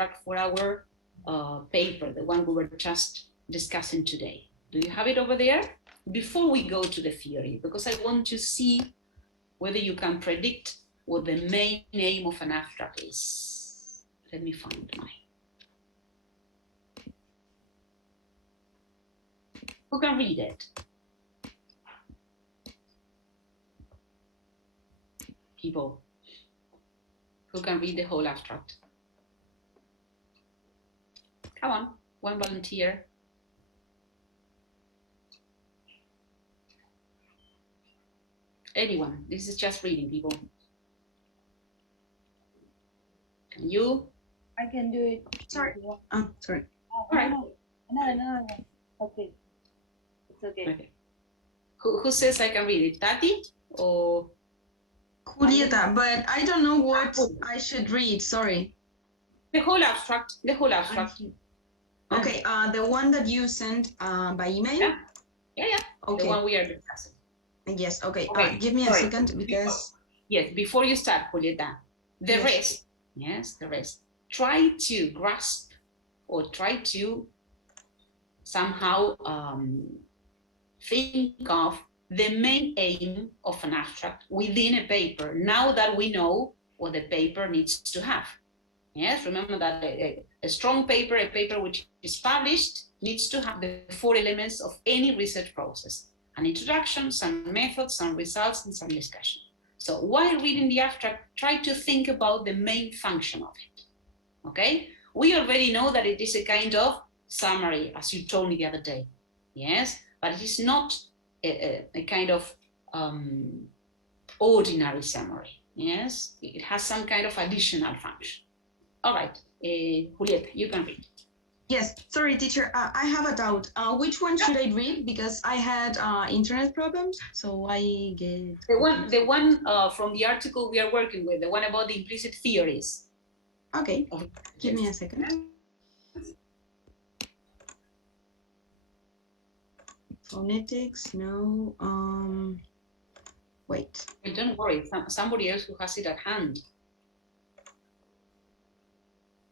abstract for our paper, the one we were just discussing today. Do you have it over there? Before we go to the theory, because I want to see whether you can predict what the main aim of an abstract is. Let me find mine. Who can read it? People who can read the whole abstract. Come on, one volunteer. Anyone, this is just reading, people. Can you? I can do it. Sorry. Oh, sorry. Oh, all right. No. Okay. It's okay. Who says I can read it? Tati or? Julieta, but I don't know what I should read, sorry. The whole abstract, the whole abstract. Okay, the one that you sent by email? Yeah. Okay. The one we are discussing. Yes, okay. Give me a second because... Yes, before you start, Julieta, the rest, try to grasp or try to somehow think of the main aim of an abstract within a paper, now that we know what the paper needs to have. Yes, remember that a strong paper, a paper which is published, needs to have the 4 elements of any research process: an introduction, some methods, some results, and some discussion. So while reading the abstract, try to think about the main function of it, okay? We already know that it is a kind of summary, as you told me the other day, yes? But it is not a kind of ordinary summary, yes? It has some kind of additional function. All right, Julieta, you can read. Yes, sorry, teacher, I have a doubt. Which one should I read? Because I had internet problems, so I get... The one from the article we are working with, the one about the implicit theories. Okay, give me a second. Phonetics, no, wait. Don't worry, somebody else who has it at hand.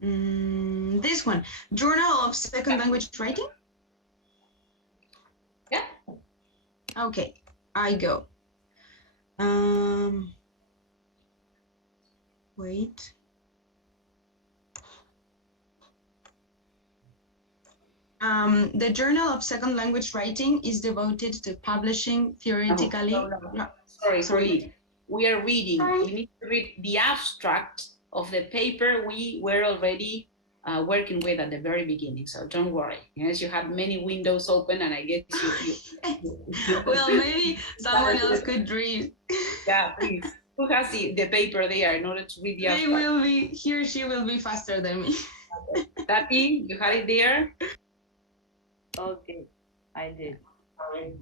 This one, Journal of Second Language Writing? Yeah. Okay, I go. Wait. The Journal of Second Language Writing is devoted to publishing theoretically... No. Sorry. We are reading. We need to read the abstract of the paper we were already working with at the very beginning. So don't worry. Yes, you have many windows open, and I guess you well, maybe someone else could read. Yeah, please. Who has the paper there in order to read the abstract? He or she will be faster than me. Tati, you had it there? Okay, I did.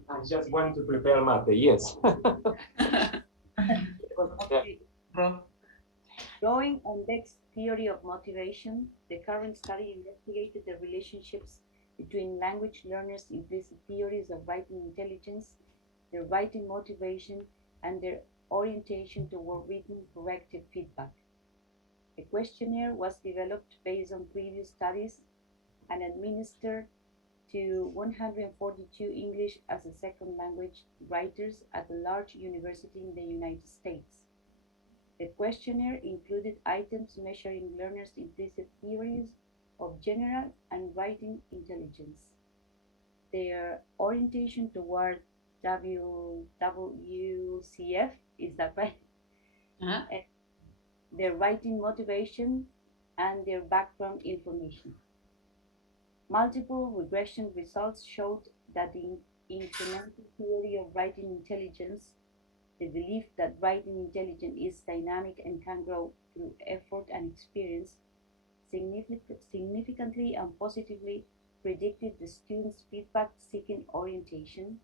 I just want to prepare mate, yes. Okay. Going on Beck's theory of motivation, the current study investigated the relationships between language learners' implicit theories of writing intelligence, their writing motivation, and their orientation toward written corrective feedback. A questionnaire was developed based on previous studies and administered to 142 English as a second language writers at a large university in the United States. The questionnaire included items measuring learners' implicit theories of general and writing intelligence, their orientation toward WCF, is that right? Their writing motivation, and their background information. Multiple regression results showed that the incremental theory of writing intelligence, the belief that writing intelligence is dynamic and can grow through effort and experience, significantly and positively predicted the student's feedback-seeking orientation,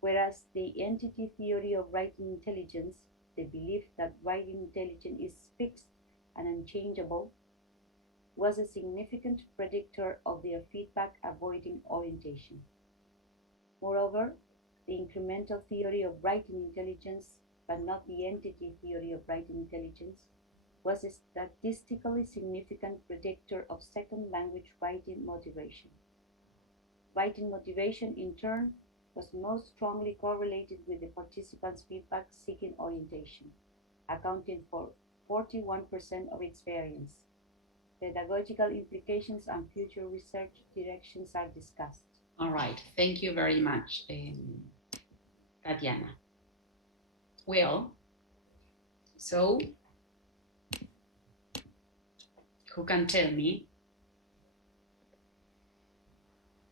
whereas the entity theory of writing intelligence, the belief that writing intelligence is fixed and unchangeable, was a significant predictor of their feedback-avoiding orientation. Moreover, the incremental theory of writing intelligence, but not the entity theory of writing intelligence, was a statistically significant predictor of second language writing motivation. Writing motivation, in turn, was most strongly correlated with the participants' feedback-seeking orientation, accounting for 41% of its variance. Pedagogical implications and future research directions are discussed. All right, thank you very much, Tatiana. Well, so who can tell me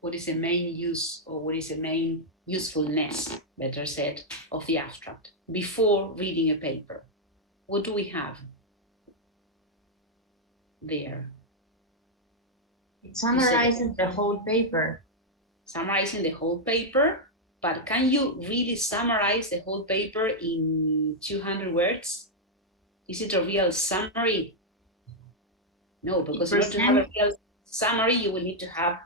what is the main use, or what is the main usefulness, better said, of the abstract before reading a paper? What do we have there? It summarizes the whole paper. Summarizing the whole paper, but can you really summarize the whole paper in 200 words? Is it a real summary? No, because in order to have a real summary, you will need to have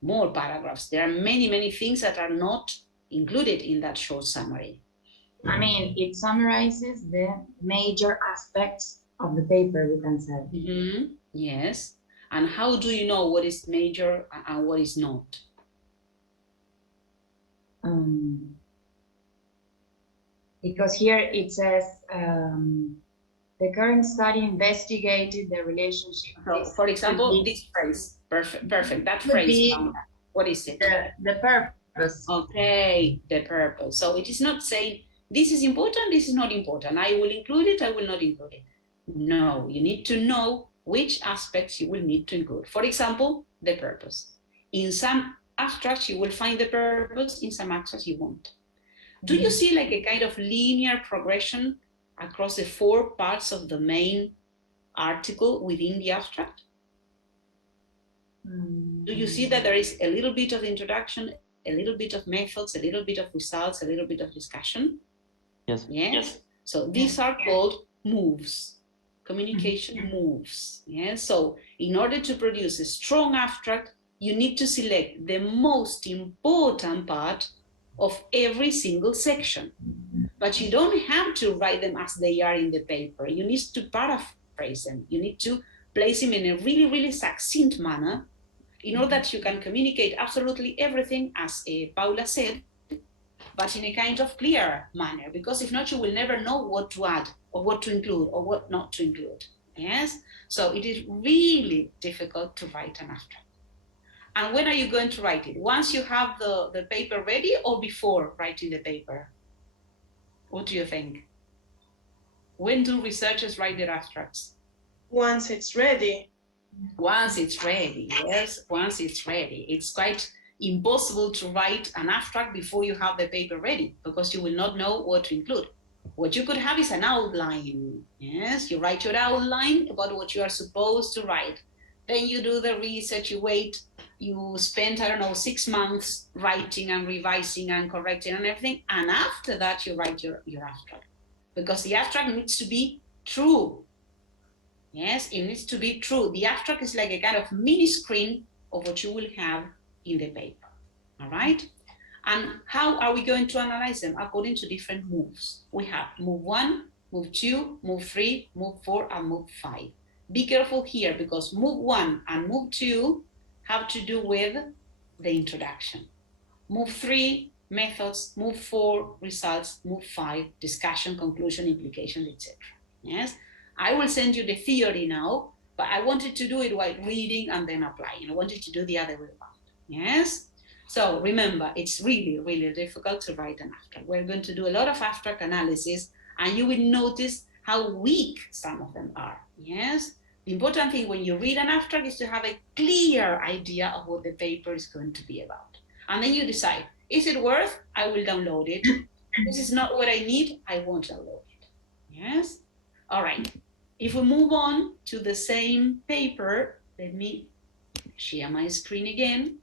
more paragraphs. There are many, many things that are not included in that short summary. I mean, it summarizes the major aspects of the paper, we can say. Mm-hmm. Yes. And how do you know what is major and what is not? Because here it says, the current study investigated the relationship. So, for example, this phrase, perfect. That phrase, what is it? The purpose. Okay, the purpose. So it is not saying this is important, this is not important. I will include it, I will not include it. No, you need to know which aspects you will need to include. For example, the purpose. In some abstracts, you will find the purpose, in some abstracts, you won't. Do you see like a kind of linear progression across the 4 parts of the main article within the abstract? Do you see that there is a little bit of introduction, a little bit of methods, a little bit of results, a little bit of discussion? Yes. Yes. So these are called moves, communication moves. Yes. So in order to produce a strong abstract, you need to select the most important part of every single section. But you don't have to write them as they are in the paper. You need to paraphrase them. You need to place them in a really, really succinct manner in order that you can communicate absolutely everything, as Paula said, but in a kind of clear manner, because if not, you will never know what to add or what to include or what not to include. Yes? So it is really difficult to write an abstract. And when are you going to write it? Once you have the paper ready or before writing the paper? What do you think? When do researchers write their abstracts? Once it's ready. Once it's ready, yes, once it's ready. It's quite impossible to write an abstract before you have the paper ready, because you will not know what to include. What you could have is an outline. Yes, you write your outline about what you are supposed to write. Then you do the research, you wait, you spend, I don't know, 6 months writing and revising and correcting and everything. And after that, you write your abstract, because the abstract needs to be true. Yes, it needs to be true. The abstract is like a kind of mini screen of what you will have in the paper. All right. And how are we going to analyze them? According to different moves. We have move 1, move 2, move 3, move 4, and move 5. Be careful here, because move 1 and move 2 have to do with the introduction. Move 3, methods. Move 4, results. Move 5, discussion, conclusion, implications, etc. Yes, I will send you the theory now, but I wanted to do it while reading and then applying. I wanted to do the other way around. Yes. So remember, it's really, really difficult to write an abstract. We're going to do a lot of abstract analysis, and you will notice how weak some of them are. Yes. The important thing when you read an abstract is to have a clear idea of what the paper is going to be about. And then you decide, is it worth? I will download it. This is not what I need. I won't download it. Yes. All right. If we move on to the same paper, let me share my screen again.